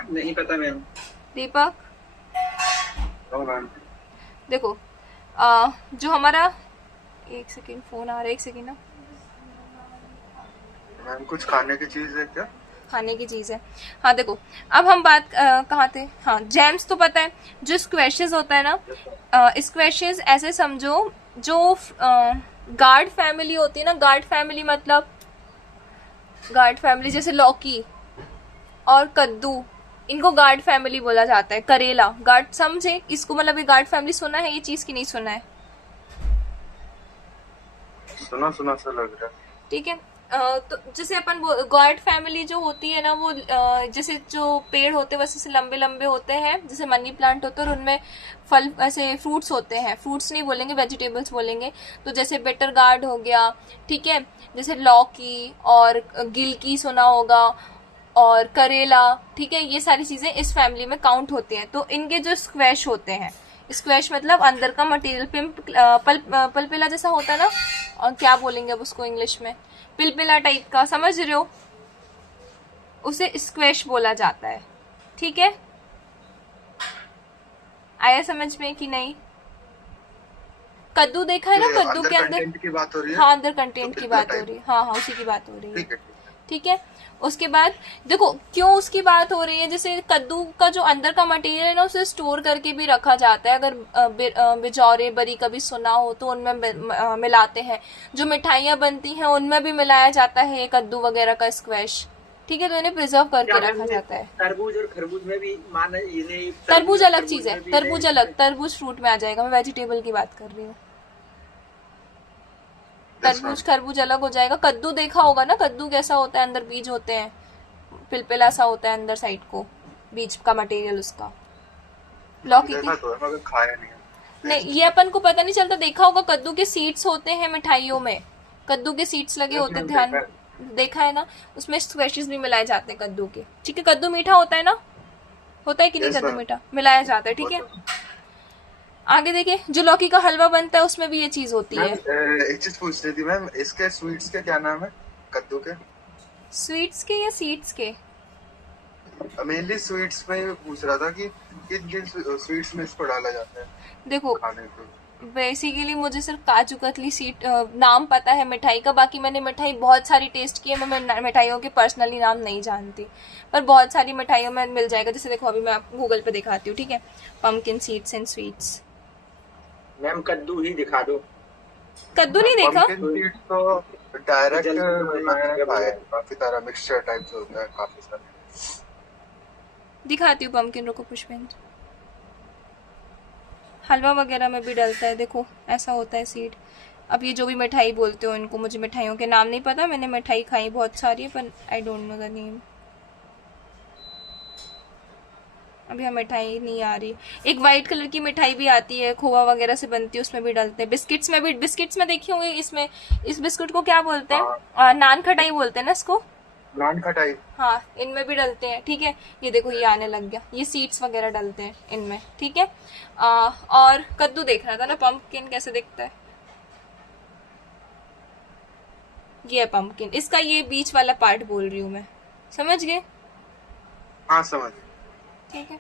नहीं पता मैम। दीपक नो मैम। देखो, जो हमारा, एक सेकेंड फोन आ रहा है, एक सेकेंड ना, मैम कुछ खाने की चीज है क्या? खाने की चीज है। हाँ देखो, अब हम बात कहाँ थे, हाँ जैम्स तो पता है। जो स्क्वैशेस होता है ना, स्क्वैशेस ऐसे समझो, जो गार्ड फैमिली होती है ना, गार्ड फैमिली मतलब गार्ड फैमिली जैसे लौकी और कद्दू, इनको गार्ड फैमिली बोला जाता है। करेला गार्ड, समझे इसको, मतलब ये गार्ड फैमिली सुना है ये चीज की नहीं सुना है? सुना सुना सा लग रहा है। ठीक है। तो जैसे अपन गार्ड फैमिली जो होती है ना, वो जैसे जो पेड़ होते हैं वैसे लंबे लंबे होते हैं, जैसे मनी प्लांट होते हैं, और उनमें फल ऐसे फ्रूट्स होते हैं। फ्रूट्स नहीं बोलेंगे, वेजिटेबल्स बोलेंगे। तो जैसे बेटर गार्ड हो गया, ठीक है, जैसे लौकी और गिलकी सुना होगा, और करेला, ठीक है, ये सारी चीजें इस फैमिली में काउंट होती हैं। तो इनके जो स्क्वैश होते हैं, स्क्वैश मतलब अंदर का मटेरियल, पलपेला जैसा होता है ना, और क्या बोलेंगे अब उसको इंग्लिश में, पिलपिला टाइप का, समझ रहे हो, उसे स्क्वैश बोला जाता है। ठीक है, आया समझ में कि नहीं? कद्दू देखा है ना, कद्दू के अंदर कंटेंट की बात हो रही है। हाँ, अंदर कंटेंट तो की बात हो रही है, हाँ हाँ उसी की बात हो रही है। ठीक है। ठीक है, उसके बाद देखो क्यों उसकी बात हो रही है। जैसे कद्दू का जो अंदर का मटेरियल है ना, उसे स्टोर करके भी रखा जाता है। अगर बिजौरे बरी कभी सुना हो तो उनमें मिलाते हैं। जो मिठाइयाँ बनती हैं उनमें भी मिलाया जाता है ये कद्दू वगैरह का स्क्वैश। ठीक है, तो इन्हें प्रिजर्व करके रखा जाता है। तरबूज और खरबूज में भी माना इन्हें, तरबूज अलग चीज है, तरबूज अलग, तरबूज फ्रूट में आ जाएगा, मैं वेजिटेबल की बात कर रही हूँ। तरबूज खरबूज अलग हो जाएगा। कद्दू देखा होगा ना, कद्दू कैसा होता है, अंदर बीज होते हैं, पिलपिला सा होता है अंदर साइड को, बीज का मटेरियल उसका। लौकी की तो है, मगर खाया नहीं है। नहीं, ये अपन को पता नहीं चलता। देखा होगा कद्दू के सीड्स होते हैं मिठाइयों में, कद्दू के सीड्स लगे होते हैं, ध्यान देखा है ना, उसमें स्क्वैशेस भी मिलाए जाते हैं कद्दू के। ठीक है, कद्दू मीठा होता है ना, होता है कि नहीं? कद्दू मीठा मिलाया जाता है। ठीक है, आगे देखिए, जो लौकी का हलवा बनता है उसमें भी ये चीज होती है। एक चीज पूछ रही थी मैम, इसके स्वीट्स के क्या नाम है, कद्दू के? स्वीट्स के या सीड्स के? मेनली स्वीट्स में पूछ रहा था कि किन किन स्वीट्स में इसको डाला जाता है देखो खाने को। बेसिकली मुझे सिर्फ काजू कतली सीट नाम पता है मिठाई का। बाकी मैंने मिठाई बहुत सारी टेस्ट की है, मैं मिठाइयों के पर्सनली नाम नहीं जानती, पर बहुत सारी मिठाइयों में मिल जाएगा। जैसे देखो अभी मैं आपको गूगल पे दिखाती हूँ। ठीक है, pumpkin seeds and sweets. Ma'am कद्दू ही दिखा दो। कद्दू नहीं देखा? पंपकिन सीड्स तो डायरेक्ट मैंने खाया है, काफी सारा मिक्सचर टाइप्स होता है, काफी सारे। दिखाती हूँ पंपकिन, रुको पुष्पेंद्र। हलवा वगैरह में भी डलता है, देखो ऐसा होता है सीड। अब ये जो भी मिठाई बोलते हो इनको, मुझे मिठाइयों के नाम नहीं पता, मैंने मिठाई खाई बहुत सारी है पर I don't know the name. अभी हम मिठाई नहीं आ रही। एक वाइट कलर की मिठाई भी आती है, खोवा वगैरह से बनती है, उसमें भी डलते हैं। बिस्किट्स में भी, बिस्किट्स में देखी होंगे, इसमें इस बिस्कुट को क्या बोलते हैं? नान खटाई बोलते हैं ना इसको, नान खटाई। हाँ, इनमें भी डलते हैं। ठीक है, ये देखो ये आने लग गया, ये सीड्स वगैरह डलते हैं इनमें। ठीक है, और कद्दू देख रहा था ना, पंपकिन कैसे दिखता है, ये है पंपकिन। इसका ये बीच वाला पार्ट बोल रही हूँ मैं, समझ गए? हाँ समझ। ठीक है,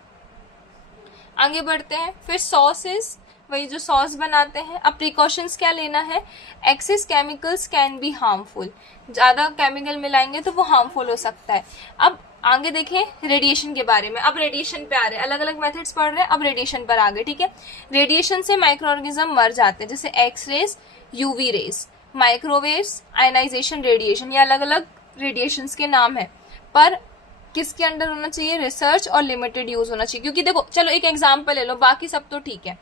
आगे बढ़ते हैं। फिर सॉसेस, वही जो सॉस बनाते हैं। अब प्रिकॉशंस क्या लेना है? Excess chemicals can be harmful, ज्यादा केमिकल मिलाएंगे तो वो हार्मफुल हो सकता है। अब आगे देखें रेडिएशन के बारे में। अब रेडिएशन पे आ रहे हैं, अलग अलग मेथड्स पढ़ रहे हैं, अब रेडिएशन पर आ गए। ठीक है, रेडिएशन से माइक्रो ऑर्गेनिज्म मर जाते हैं, जैसे X rays, UV rays, microwaves, ionisation radiation, ये अलग अलग रेडिएशंस के नाम है। पर किसके अंडर होना चाहिए? रिसर्च और लिमिटेड यूज होना चाहिए। क्योंकि देखो चलो एक एग्जांपल ले लो, बाकी सब तो ठीक है।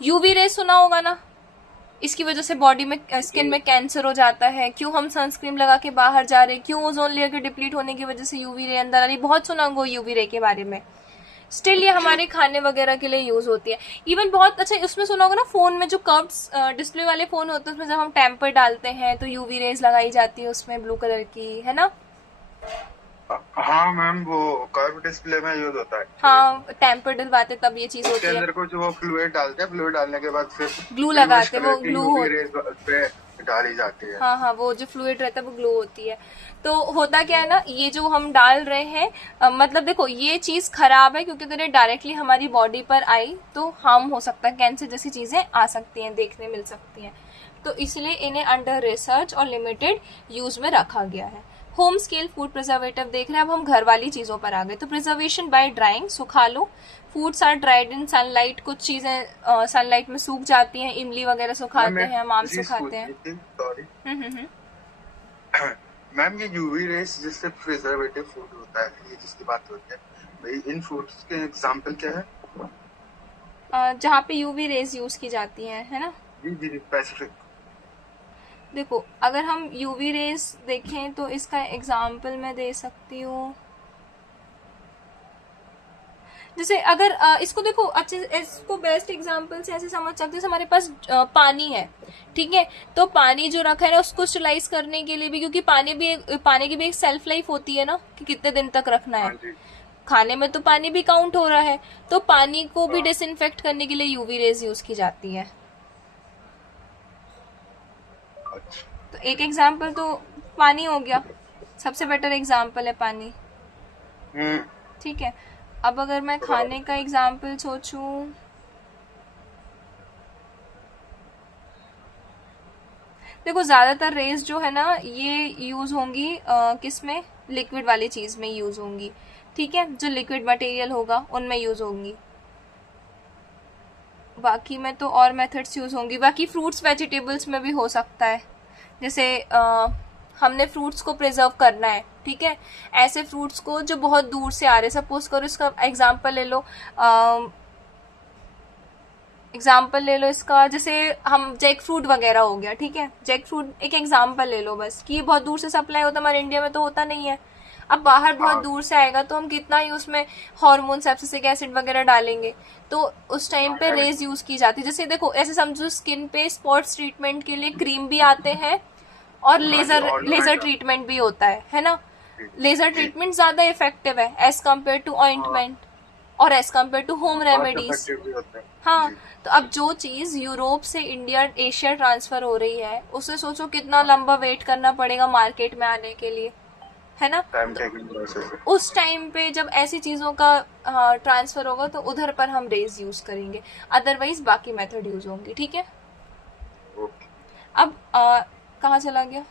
यूवी रे सुना होगा ना, इसकी वजह से बॉडी में, स्किन में कैंसर हो जाता है। क्यों हम सनस्क्रीन लगा के बाहर जा रहे हैं? क्यों ओजोन लेयर के डिप्लीट होने की वजह से यूवी रे अंदर आ रही? बहुत सुना होगा यूवी रे के बारे में। स्टिल ये हमारे खाने वगैरह के लिए यूज होती है। इवन बहुत अच्छा उसमें सुना होगा ना, फोन में जो कर्व्ड डिस्प्ले वाले फोन होते हैं उसमें जब हम टेम्पर डालते हैं तो यूवी रेज लगाई जाती है उसमें, ब्लू कलर की, है ना? हाँ मैम, वो कर्व डिस्प्ले में यूज होता है। हाँ, टेम्पर डलवाते तब ये चीज होती है। अंदर को जो वो फ्लूइड डालते हैं, फ्लूइड डालने के बाद फिर ग्लू लगाते हैं, वो ग्लू पे डाली जाती है। हाँ हाँ, वो जो फ्लूइड रहता है वो ग्लो होती है। तो होता क्या है ना, ये जो हम डाल रहे हैं मतलब देखो ये चीज खराब है क्योंकि अगर ये डायरेक्टली हमारी बॉडी पर आई तो हार्म हो सकता है, कैंसर जैसी चीजें आ सकती हैं, देखने मिल सकती हैं। तो इसलिए इन्हें अंडर रिसर्च और लिमिटेड यूज में रखा गया है। होम स्केल फूड प्रिजर्वेटिव देख रहे हैं, अब हम घर वाली चीजों पर आ गए। तो प्रिजर्वेशन बाय ड्राइंग, सुखा लो। Foods are dried in sunlight, कुछ चीजें सनलाइट में सूख जाती हैं, इमली वगैरह सुखाते हैं, आम सुखाते हैं। सॉरी हम्म। मैम, ये यूवी रेस जिससे प्रिजर्वेटिव फूड होता है, ये जिसकी बात होती है, भाई इन फूड्स के एग्जांपल क्या है? जहाँ पे यूवी रेज यूज की जाती है ना। जी स्पेसिफिक। देखो अगर हम यूवी रेज देखें तो इसका एग्जाम्पल मैं दे सकती हूँ। जैसे अगर इसको देखो अच्छे, इसको बेस्ट एग्जांपल से ऐसे समझ सकते हैं, हमारे पास पानी है, ठीक है, तो पानी जो रखा है ना उसको स्टरलाइज करने के लिए भी, क्योंकि पानी की भी एक सेल्फ लाइफ होती है ना कि कितने दिन तक रखना है। खाने में तो पानी भी काउंट हो रहा है, तो पानी को भी डिसइंफेक्ट करने के लिए यूवी रेज यूज की जाती है। तो एक एग्जाम्पल तो पानी हो गया, सबसे बेटर एग्जाम्पल है पानी, ठीक है। अब अगर मैं खाने का एग्जाम्पल सोचूं, देखो ज्यादातर रेज जो है ना ये यूज होंगी किसमें, लिक्विड वाली चीज में यूज होंगी, ठीक है, जो लिक्विड मटेरियल होगा उनमें यूज होंगी। बाकी में तो और मेथड्स यूज होंगी। बाकी फ्रूट्स वेजिटेबल्स में भी हो सकता है, जैसे हमने फ्रूट्स को प्रिजर्व करना है, ठीक है, ऐसे फ्रूट्स को जो बहुत दूर से आ रहे, सपोज करो इसका एग्जांपल ले लो, इसका, जैसे हम जैक फ्रूट वगैरह हो गया, ठीक है, जैक फ्रूट एक एग्जांपल ले लो बस, कि ये बहुत दूर से सप्लाई होता है, हमारे इंडिया में तो होता नहीं है। अब बाहर बहुत दूर से आएगा तो हम कितना ही उसमें हार्मोन, एब्सिसिक एसिड वगैरह डालेंगे, तो उस टाइम पे रेज यूज की जाती है। जैसे देखो ऐसे समझो स्किन पे स्पॉट्स ट्रीटमेंट के लिए क्रीम भी आते हैं और लेजर ट्रीटमेंट भी होता है ना। लेजर ट्रीटमेंट ज्यादा इफेक्टिव है एज कम्पेयर टू ऑइंटमेंट और as compare to home remedies. हाँ, तो अब जो चीज यूरोप से इंडिया एशिया ट्रांसफर हो रही है, उसे सोचो कितना लंबा वेट करना पड़ेगा मार्केट में आने के लिए, है ना। तो उस टाइम पे जब ऐसी चीजों का ट्रांसफर होगा तो उधर पर हम रेज यूज करेंगे, अदरवाइज बाकी मेथड यूज होंगी, ठीक है। अब कहाँ चला गया,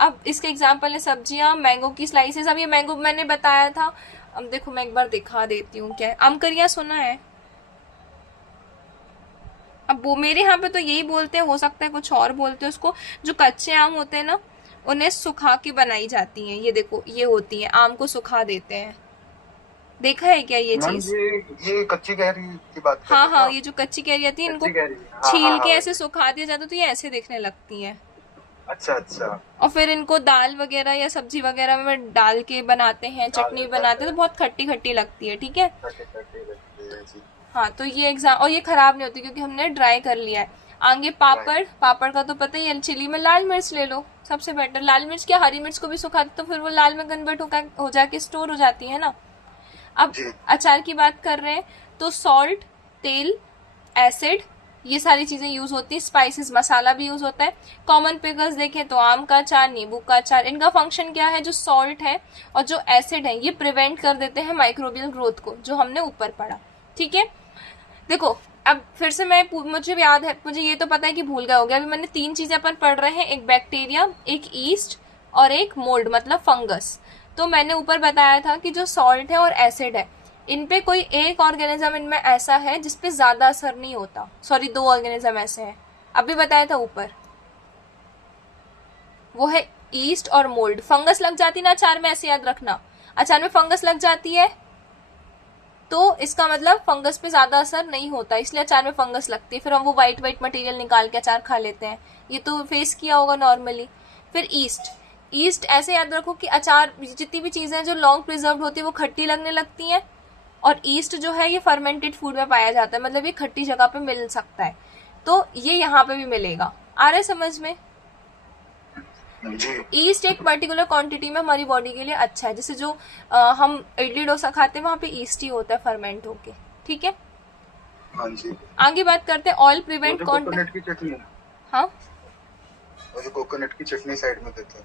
अब इसके एग्जाम्पल है सब्जियां, मैंगो की स्लाइसेस। अब ये मैंगो मैंने बताया था, अब देखो मैं एक बार दिखा देती हूँ क्या है। अमकरिया सुना है, अब वो मेरे यहाँ पे तो यही बोलते हैं, हो सकता है कुछ और बोलते हैं उसको। जो कच्चे आम होते हैं ना उन्हें सुखा के बनाई जाती हैं, ये देखो ये होती है, आम को सुखा देते हैं, देखा है क्या ये चीज? ये कच्ची कैरी की बात कर हाँ हाँ, ये जो कच्ची कैरी आती है इनको छील के ऐसे सुखा दिया जाता है तो ये ऐसे दिखने लगती हैं। अच्छा। और फिर इनको दाल वगैरह या सब्जी वगैरह में डाल के बनाते हैं, चटनी बनाते हैं, तो बहुत खट्टी खट्टी लगती है, ठीक है। हाँ, तो ये एग्जाम, और ये खराब नहीं होती क्योंकि हमने ड्राई कर लिया है। आगे पापड़ का तो पता ही है, चिली में लाल मिर्च ले लो, सबसे बेटर। लाल मिर्च क्या, हरी मिर्च को भी सुखाते तो फिर वो लाल में कन्वर्ट हो जाके स्टोर हो जाती है ना। अब अचार की बात कर रहे हैं तो सॉल्ट, तेल, एसिड, ये सारी चीजें यूज होती है। स्पाइसेस, मसाला भी यूज होता है। कॉमन पिकल्स देखें तो आम का अचार, नींबू का अचार, इनका फंक्शन क्या है, जो सॉल्ट है और जो एसिड है ये प्रिवेंट कर देते हैं माइक्रोबियल ग्रोथ को, जो हमने ऊपर पढ़ा, ठीक है। देखो अब फिर से मुझे याद है, मुझे ये तो पता है कि भूल गया हो गया। अभी मैंने 3 चीजें अपन पढ़ रहे हैं, एक बैक्टीरिया, एक ईस्ट और एक मोल्ड मतलब फंगस। तो मैंने ऊपर बताया था कि जो सॉल्ट है और एसिड है, इन पे कोई एक ऑर्गेनिज्म इनमें ऐसा है जिसपे ज्यादा असर नहीं होता। सॉरी, 2 ऑर्गेनिज्म ऐसे हैं, अभी बताया था ऊपर, वो है ईस्ट और मोल्ड। फंगस लग जाती ना अचार में, ऐसे याद रखना, अचार में फंगस लग जाती है तो इसका मतलब फंगस पे ज्यादा असर नहीं होता, इसलिए अचार में फंगस लगती है। फिर हम वो व्हाइट मटेरियल निकाल के अचार खा लेते हैं, ये तो फेस किया होगा नॉर्मली। फिर ईस्ट ऐसे याद रखो कि अचार, जितनी भी चीजें जो लॉन्ग प्रिजर्व होती है वो खट्टी लगने लगती हैं, और ईस्ट जो है ये फर्मेंटेड फूड में पाया जाता है, मतलब ये खट्टी जगह पे मिल सकता है, तो ये यहाँ पे भी मिलेगा। आ रहा है समझ में? ईस्ट एक पर्टिकुलर क्वांटिटी में हमारी बॉडी के लिए अच्छा है, जैसे जो हम इडली डोसा खाते हैं वहां पे ईस्ट ही होता है फर्मेंट होके, ठीक है। हाँ जी। आगे बात करते हैं ऑयल प्रिवेंट कॉन्टैक्ट। की चटनी, हाँ और जो कोकोनट की चटनी साइड में देते हैं।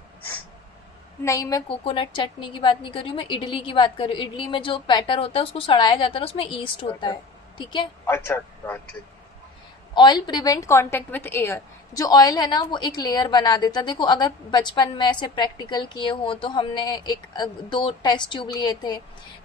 नहीं, मैं कोकोनट चटनी की बात नहीं कर रही हूँ, मैं इडली की बात कर रही हूँ। इडली में जो बैटर होता है उसको सड़ाया जाता है ना, उसमें ईस्ट होता है, ठीक है। अच्छा अच्छा ठीक। Oil prevent contact with air, जो ऑयल है ना वो एक लेयर बना देता। देखो अगर बचपन में ऐसे प्रैक्टिकल किए हो तो हमने एक 2 टेस्ट ट्यूब लिए थे,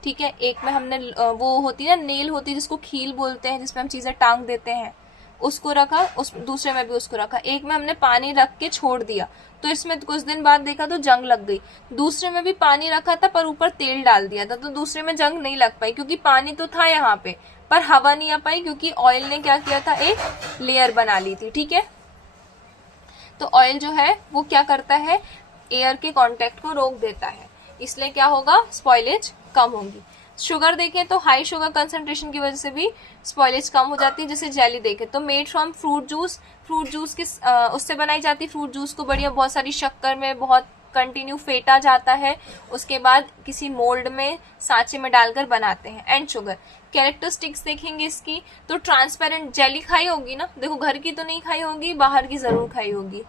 ठीक है। एक में हमने वो होती है ना नेल होती है जिसको खील बोलते हैं, जिसमें हम चीजें टांग देते हैं, उसको रखा। उस दूसरे में भी उसको रखा। एक में हमने पानी रख के छोड़ दिया तो इसमें कुछ दिन बाद देखा तो जंग लग गई। दूसरे में भी पानी रखा था पर ऊपर तेल डाल दिया था तो दूसरे में जंग नहीं लग पाई, क्योंकि पानी तो था यहाँ पे पर हवा नहीं आ पाई, क्योंकि ऑयल ने क्या किया था, एक लेयर बना ली थी, ठीक है। तो ऑयल जो है वो क्या करता है, एयर के कांटेक्ट को रोक देता है, इसलिए क्या होगा, स्पॉइलेज कम होगी। शुगर देखें तो हाई शुगर कंसंट्रेशन की वजह से भी स्पॉइलेज कम हो जाती है। जैसे जेली देखें तो made from fruit juice, fruit juice किस उससे बनाई जाती है। फ्रूट जूस को बढ़िया बहुत सारी शक्कर में बहुत कंटिन्यू फेंटा जाता है, उसके बाद किसी मोल्ड में सांचे में डालकर बनाते हैं। एंड शुगर कैरेक्टरिस्टिक्स देखेंगे इसकी तो ट्रांसपेरेंट, जेली खाई होगी ना, देखो घर की तो नहीं खाई होगी, बाहर की जरूर खाई होगी।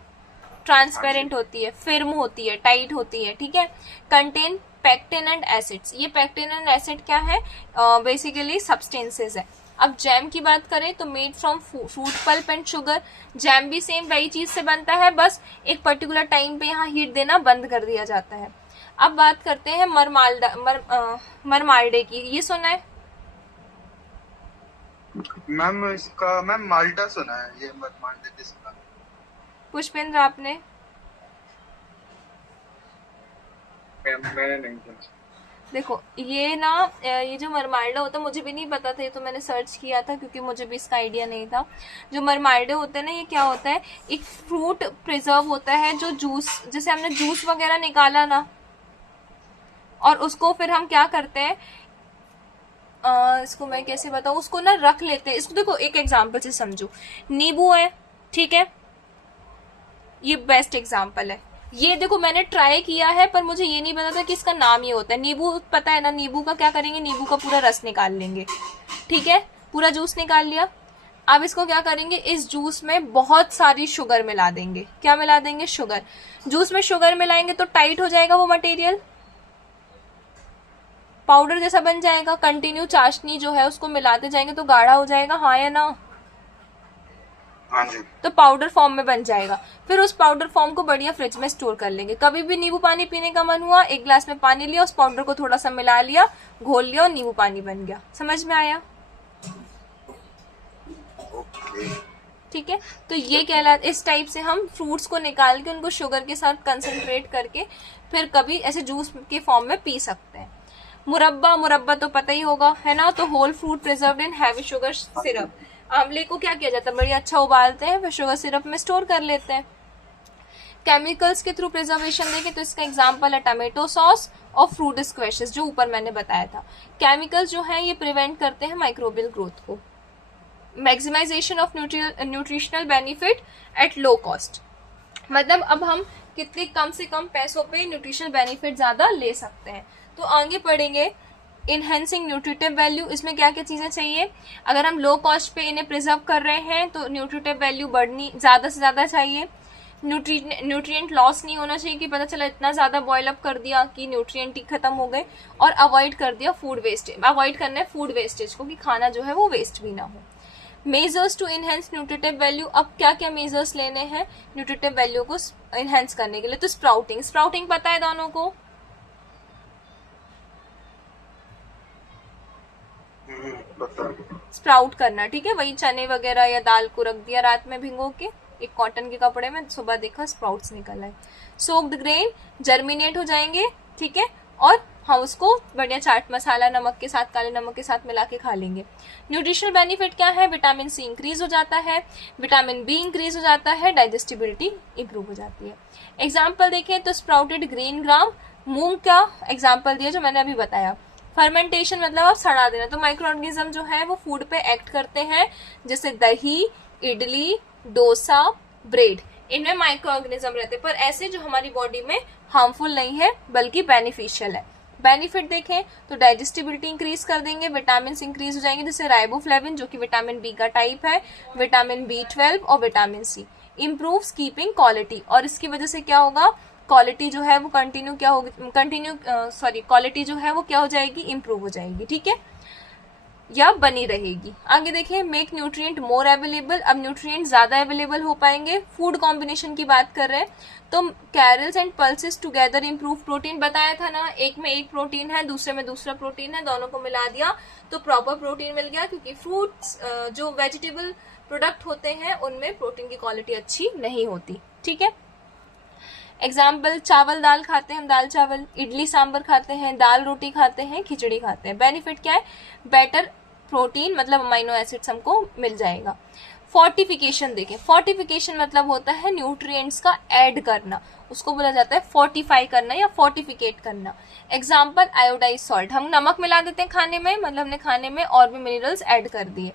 ट्रांसपेरेंट होती है, फिर्म होती है, टाइट होती है, ठीक है। कंटेन पेक्टिन एंड एसिड्स, ये पेक्टिन एंड एसिड क्या है, बेसिकली सब्सटेंसेस है। अब जैम की बात करें तो made from fruit pulp and sugar, jam भी सेम वही चीज से बनता है, बस एक पर्टिकुलर टाइम पे यहाँ हीट देना बंद कर दिया जाता है। अब बात करते हैं मरमाल्डे की, ये सुना है मैम इसका मैम माल्टा सुना है, ये माल्टा की सुना है। पुष्पेंद्र आपने? मैंने नहीं सुना। देखो ये ना, ये जो मरमाल्डा होता है मुझे भी नहीं पता था, ये तो मैंने सर्च किया था क्योंकि मुझे भी इसका आइडिया नहीं था। जो मरमाल्डे होते हैं ना, ये क्या होता है, एक फ्रूट प्रिजर्व होता है जो जूस, जैसे हमने जूस वगैरह निकाला ना और उसको फिर हम क्या करते हैं, इसको मैं कैसे बताऊं, उसको ना रख लेते हैं। इसको देखो एक एग्जाम्पल से समझो, नींबू है, ठीक है, ये बेस्ट एग्जाम्पल है। ये देखो मैंने ट्राई किया है पर मुझे ये नहीं पता था कि इसका नाम ये होता है। नींबू पता है ना, नींबू का क्या करेंगे, नींबू का पूरा रस निकाल लेंगे, ठीक है, पूरा जूस निकाल लिया। अब इसको क्या करेंगे, इस जूस में बहुत सारी शुगर मिला देंगे। क्या मिला देंगे, शुगर। जूस में शुगर मिलाएंगे तो टाइट हो जाएगा वो मटेरियल, पाउडर जैसा बन जाएगा। कंटिन्यू चाशनी जो है उसको मिलाते जाएंगे तो गाढ़ा हो जाएगा, हाँ या ना, हाँ जी। तो पाउडर फॉर्म में बन जाएगा। फिर उस पाउडर फॉर्म को बढ़िया फ्रिज में स्टोर कर लेंगे। कभी भी नींबू पानी पीने का मन हुआ, एक ग्लास में पानी लिया, उस पाउडर को थोड़ा सा मिला लिया, घोल लिया और नींबू पानी बन गया। समझ में आया? ओके ठीक है, तो ये कहला, इस टाइप से हम फ्रूट्स को निकाल के उनको शुगर के साथ कंसंट्रेट करके फिर कभी ऐसे जूस के फॉर्म में पी सकते हैं। मुरब्बा तो पता ही होगा, है ना, तो whole fruit preserved in heavy sugar syrup. आंवले को क्या किया जाता है, बड़ी अच्छा उबालते हैं, फिर शुगर सिरप में स्टोर कर लेते हैं। केमिकल्स के थ्रू प्रिजर्वेशन देखें तो इसका एग्जांपल है टमेटो सॉस और फ्रूट स्क्वैशेस, जो ऊपर मैंने बताया था। केमिकल्स जो है ये प्रिवेंट करते हैं माइक्रोबियल ग्रोथ को। Maximisation of nutritional benefit at low cost, मतलब अब हम कितने कम से कम पैसों पे न्यूट्रिशनल बेनिफिट ज्यादा ले सकते हैं। तो आगे पढ़ेंगे इनहेंसिंग न्यूट्रिटिव वैल्यू, इसमें क्या क्या चीजें चाहिए। अगर हम लो कॉस्ट पे इन्हें प्रिजर्व कर रहे हैं तो न्यूट्रिटिव वैल्यू बढ़नी ज्यादा से ज्यादा चाहिए। न्यूट्रिएंट लॉस नहीं होना चाहिए कि पता चला इतना ज्यादा बॉयल अप कर दिया कि न्यूट्रिएंट ही खत्म हो गए। और अवॉइड कर दिया फूड वेस्टेज, अवॉइड करना है फूड वेस्टेज को, कि खाना जो है वो वेस्ट भी ना हो। Measures to enhance nutritive value, अब क्या क्या मेजर्स लेने हैं न्यूट्रिटिव वैल्यू को इनहेंस करने के लिए। तो स्प्राउटिंग पता है दोनों को, स्प्राउट करना, ठीक है, वही चने वगैरह या दाल को रख दिया रात में भिगो के एक कॉटन के कपड़े में, सुबह देखा स्प्राउट्स निकल आए। सोक्ड ग्रेन जर्मिनेट हो जाएंगे, ठीक है, और हम उसको बढ़िया चाट मसाला नमक के साथ, काले नमक के साथ मिला के खा लेंगे। न्यूट्रिशनल बेनिफिट क्या है, विटामिन सी इंक्रीज हो जाता है, विटामिन बी इंक्रीज हो जाता है, डाइजेस्टिबिलिटी इंप्रूव हो जाती है। एग्जाम्पल देखें तो स्प्राउटेड ग्रीन ग्राम, मूंग का एग्जाम्पल दिया जो मैंने अभी बताया। फर्मेंटेशन मतलब आप सड़ा देना, तो माइक्रो ऑर्गेनिज्म जो है वो फूड पे एक्ट करते हैं, जैसे दही, इडली, डोसा, ब्रेड, इनमें माइक्रो ऑर्गेनिज्म रहते हैं, पर ऐसे जो हमारी बॉडी में हार्मफुल नहीं है बल्कि बेनिफिशियल है। बेनिफिट देखें तो डाइजेस्टिबिलिटी इंक्रीज कर देंगे, विटामिन इंक्रीज हो जाएंगे, जैसे राइबोफ्लेविन जो कि विटामिन बी का टाइप है, विटामिन B12 और vitamin C. Improves keeping quality, और इसकी वजह से क्या होगा, क्वालिटी जो है वो क्वालिटी जो है वो क्या हो जाएगी, इम्प्रूव हो जाएगी, ठीक है, या बनी रहेगी। आगे देखिए, मेक न्यूट्रिएंट मोर अवेलेबल, अब न्यूट्रिएंट ज्यादा अवेलेबल हो पाएंगे। फूड कॉम्बिनेशन की बात कर रहे हैं तो carols and pulses together improve protein, बताया था ना, एक में एक प्रोटीन है, दूसरे में दूसरा प्रोटीन है, दोनों को मिला दिया तो प्रॉपर प्रोटीन मिल गया, क्योंकि फ्रूट्स जो वेजिटेबल प्रोडक्ट होते हैं उनमें प्रोटीन की क्वालिटी अच्छी नहीं होती, ठीक है। एग्जाम्पल, चावल दाल खाते हैं हम, दाल चावल, इडली सांभर खाते हैं, दाल रोटी खाते हैं, खिचड़ी खाते हैं। बेनिफिट क्या है, बेटर प्रोटीन मतलब अमाइनो एसिड्स हमको मिल जाएगा। फोर्टिफिकेशन देखें, फोर्टिफिकेशन मतलब होता है न्यूट्रिएंट्स का ऐड करना, उसको बोला जाता है फोर्टिफाई करना या फोर्टिफिकेट करना। एग्जाम्पल, आयोडाइज सॉल्ट, हम नमक मिला देते हैं खाने में, मतलब हमने खाने में और भी मिनरल्स ऐड कर दिए।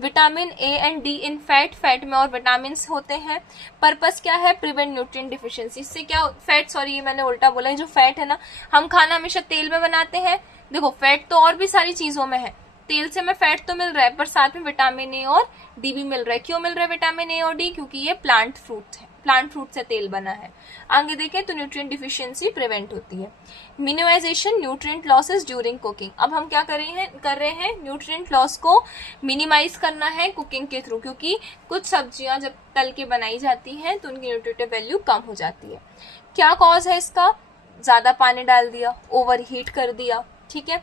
Vitamin A and D in fat, fat में और विटामिन होते हैं। पर्पस क्या है, प्रिवेंट न्यूट्रिएंट डिफिशियंसी, इससे क्या फैट, सॉरी ये मैंने उल्टा बोला, जो फैट है ना, हम खाना हमेशा तेल में बनाते हैं, देखो फैट तो और भी सारी चीजों में है, तेल से हमें फैट तो मिल रहा है पर साथ में विटामिन ए और डी भी मिल रहा है। क्यों मिल रहा है विटामिन ए और डी, क्योंकि ये प्लांट फ्रूट है, प्लांट फ्रूट से तेल बना है। आगे देखें तो न्यूट्रिएंट डिफिशियंसी प्रिवेंट होती है। Minimisation nutrient losses during cooking, अब हम क्या कर रहे हैं न्यूट्रिएंट लॉस को मिनिमाइज करना है कुकिंग के थ्रू, क्योंकि कुछ सब्जियां जब तल के बनाई जाती हैं तो उनकी न्यूट्रिटिव वैल्यू कम हो जाती है। क्या कॉज है इसका, ज्यादा पानी डाल दिया, ओवर हीट कर दिया, ठीक है,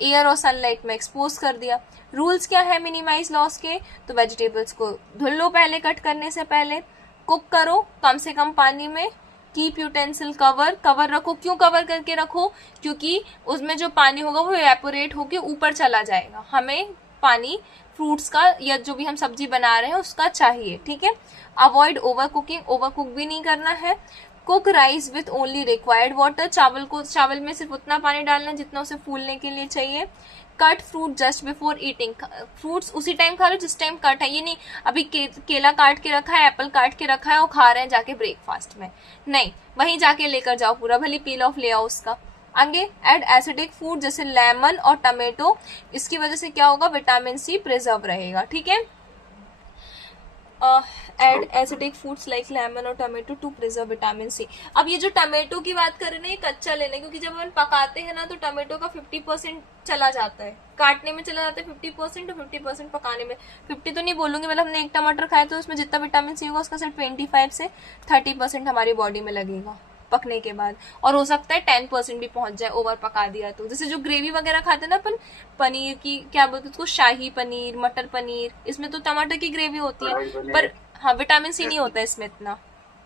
एयर और सनलाइट में एक्सपोज कर दिया। रूल्स क्या है मिनिमाइज लॉस के, तो वेजिटेबल्स को धुल लो पहले कट करने से पहले, कुक करो कम से कम पानी में, कीप यूटेंसिल कवर रखो। क्यों कवर करके रखो, क्योंकि उसमें जो पानी होगा वो एवेपोरेट होके ऊपर चला जाएगा, हमें पानी फ्रूट्स का या जो भी हम सब्जी बना रहे हैं उसका चाहिए, ठीक है। Avoid over cooking, over cook भी नहीं करना है। Cook rice with only required water, चावल में सिर्फ उतना पानी डालना है जितना उसे फूलने के लिए चाहिए। Cut fruit just before eating, fruits उसी टाइम खा लो जिस टाइम कट है, ये नहीं अभी केला काट के रखा है, एप्पल काट के रखा है और खा रहे हैं जाके ब्रेकफास्ट में, नहीं, वहीं जाके लेकर जाओ पूरा, भले पील ऑफ ले आओ उसका। आगे, एड एसिडिक फूड जैसे लेमन और टमेटो, इसकी वजह से क्या होगा, विटामिन सी प्रिजर्व रहेगा, ठीक है। Add acidic foods like lemon और tomato to preserve vitamin C. अब ये जो टमेटो की बात कर रहे हैं ये कच्चा लेना, क्योंकि जब हम पकाते हैं ना तो टमेटो का 50% चला जाता है, काटने में चला जाता है 50% और 50% पकाने में। 50 तो नहीं बोलूंगी, मतलब हमने एक टमाटर खाया तो उसमें जितना विटामिन सी होगा उसका सिर्फ 25 से 30% हमारी बॉडी में लगेगा पकने के बाद, और हो सकता है 10% भी पहुंच जाए ओवर पका दिया तो। जैसे जो ग्रेवी वगैरह खाते हैं ना अपन, पनीर की क्या बोलते हैं उसको, शाही पनीर, मटर पनीर, इसमें तो टमाटर की ग्रेवी होती है, पर हाँ विटामिन सी नहीं होता है इसमें इतना,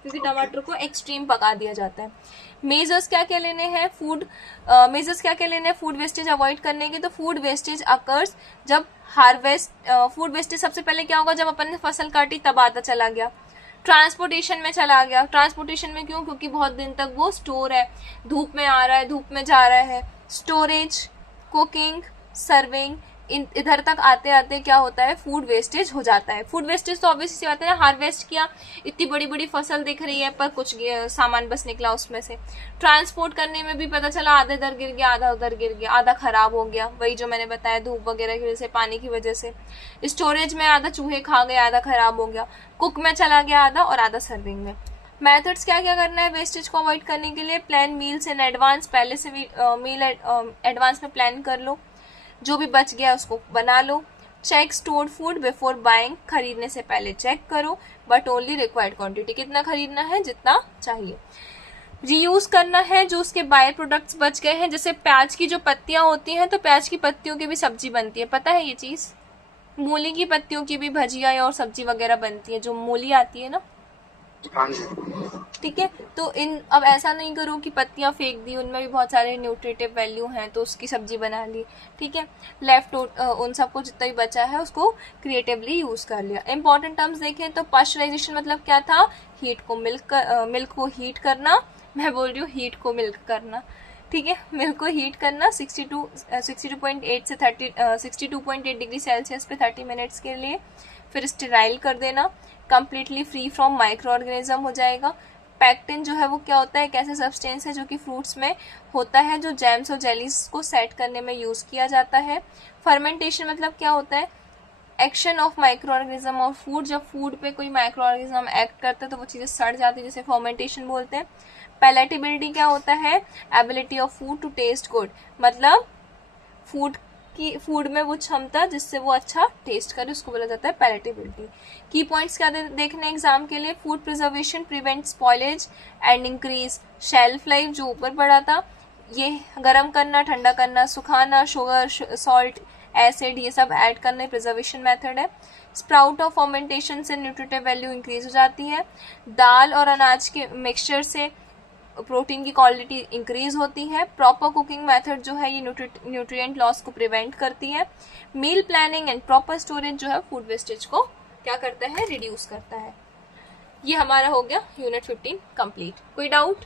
क्योंकि टमाटर को एक्सट्रीम पका दिया जाता है। मेजर्स क्या क्या लेने हैं, फूड वेस्टेज अवॉइड करने के, तो फूड वेस्टेज अकर्स जब फूड वेस्टेज सबसे पहले क्या होगा, जब अपन ने फसल काटी तब आधा चला गया, ट्रांसपोर्टेशन में चला गया। ट्रांसपोर्टेशन में क्यों, क्योंकि बहुत दिन तक वो स्टोर है, धूप में आ रहा है, धूप में जा रहा है। स्टोरेज, कुकिंग, सर्विंग, इधर तक आते आते क्या होता है, फूड वेस्टेज हो जाता है। फूड वेस्टेज तो ऑब्वियस सी बात है, हार्वेस्ट किया, इतनी बड़ी बड़ी फसल दिख रही है पर कुछ सामान बस निकला उसमें से। ट्रांसपोर्ट करने में भी पता चला आधा इधर गिर गया, आधा उधर गिर गया, आधा खराब हो गया, वही जो मैंने बताया धूप वगैरह की वजह से, पानी की वजह से। स्टोरेज में आधा चूहे खा गए, आधा खराब हो गया। कुक में चला गया आधा, और आधा सर्विंग में। मेथड्स क्या क्या करना है वेस्टेज को अवॉइड करने के लिए, प्लान मील्स इन एडवांस, पहले से मील एडवांस में प्लान कर लो, जो भी बच गया उसको बना लो। Check stored food before buying, खरीदने से पहले चेक करो, बट ओनली रिक्वायर्ड क्वांटिटी, कितना खरीदना है, जितना चाहिए। रीयूज करना है, जो उसके बाय प्रोडक्ट्स बच गए हैं, जैसे प्याज की जो पत्तियां होती हैं तो प्याज की पत्तियों की भी सब्जी बनती है, पता है ये चीज। मूली की पत्तियों की भी भजिया और सब्जी वगैरह बनती है, जो मूली आती है ना, हाँ जी, ठीक है। तो अब ऐसा नहीं करो कि पत्तियां फेंक दी, उनमें भी बहुत सारे न्यूट्रिटिव वैल्यू हैं तो उसकी सब्जी बना ली, ठीक है। लेफ्ट उन सबको जितना भी बचा है उसको क्रिएटिवली यूज कर लिया। इंपॉर्टेंट टर्म्स देखें तो पास्चराइजेशन मतलब क्या था, हीट को मिल्क को हीट करना, मैं बोल रही हूँ हीट को मिल्क करना, ठीक है, मिल्क को हीट करना 62.8 से 62.8 डिग्री सेल्सियस पे 30 मिनट्स के लिए, फिर स्टेराइल कर देना, completely free from micro organism हो जाएगा। पैक्टिन जो है वो क्या होता है, एक ऐसा सब्सटेंस है जो कि फ्रूट्स में होता है, जो जैम्स और जेलीज को सेट करने में यूज किया जाता है। फर्मेंटेशन मतलब क्या होता है, एक्शन ऑफ माइक्रो ऑर्गेनिज्म और फूड, जब फूड पे कोई माइक्रो ऑर्गेनिज्म एक्ट करता है तो वो चीज़ें सड़ जाती है, जिसे फर्मेंटेशन बोलते हैं। पैलेटेबिलिटी क्या होता है? Ability of food to taste good, मतलब फूड में वो क्षमता जिससे वो अच्छा टेस्ट करे, उसको बोला जाता है पैलेटेबिलिटी। की पॉइंट्स क्या देखने एग्जाम के लिए? Food preservation prevent spoilage and increase shelf life, जो ऊपर पड़ा था, ये गर्म करना, ठंडा करना, सुखाना, शुगर, सॉल्ट, एसिड, ये सब ऐड करने प्रिजर्वेशन मेथड है। स्प्राउट ऑफ फर्मेंटेशन से न्यूट्रिटिव वैल्यू इंक्रीज हो जाती है। दाल और अनाज के मिक्सचर से प्रोटीन की क्वालिटी इंक्रीज होती है। प्रॉपर कुकिंग मेथड जो है ये न्यूट्रिएंट लॉस को प्रिवेंट करती है। Meal planning and proper storage जो है फूड वेस्टेज को क्या करता है? रिड्यूस करता है। ये हमारा हो गया यूनिट 15 कंप्लीट। कोई डाउट?